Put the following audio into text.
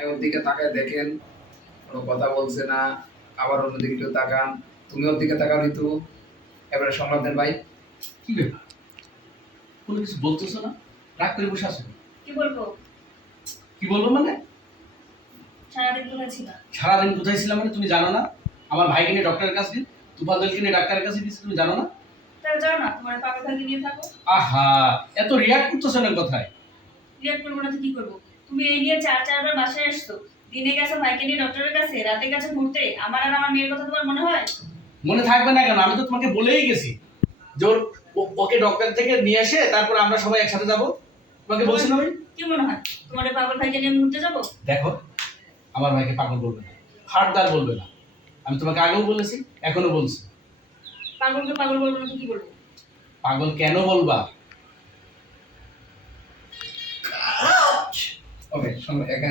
আমি ওর দিকে তাকায় দেখেন কোনো কথা বলছে না আবার অন্যদিকে কেউ তাকান। তুমি ওর দিকে তাকাও ঋতু এবারে সংলাপ দেন ভাই। কি ব্যাপার? কোনো কিছু বলতেছো না? রাগ করে বসে আছো কি বলব? কি বলব মানে? সারাদিন কোথায় ছিল? সারাদিন কোথায় ছিলাম মানে তুমি জানো না? আমার ভাইকে নিয়ে ডক্টরের কাছে দিন তুফানদলকে নিয়ে ডাক্তারের কাছে দিচ্ছি তুমি জানো না? তারা যাও না তোমার পাগল ভাগে নিয়ে থাকো। আহা এত রিয়াক্ট করতেছো না কথায়? রিয়াক্ট করব না তো কি করব? তুমি এই নিয়ে চার চারবার বাসায় আসতো দিনে গেছো ভাইকে নিয়ে ডক্টরের কাছে রাতে গেছো ঘুরতে। আমার আর আমার মেয়ের কথা তোমার মনে হয়? মনে থাকবে না কেন? আমি তো তোমাকে বলেই গেছি যে ওর ওকে ডক্টর থেকে নিয়ে এসে তারপর আমরা সবাই একসাথে যাব। তোমাকে বলছি না আমি কি মনে হয়? তোমার পাগল ভাইকে নিয়ে ঘুরতে যাব? দেখো আমার ভাইকে পাগল বলবে না। ফাটদার বলবে না। আমি তোমাকে আগেও বলেছি এখনও বলছি। পাগলকে পাগল বলব না কি বলব? পাগল কেন বলবা? ওকে সংলাপ এখানে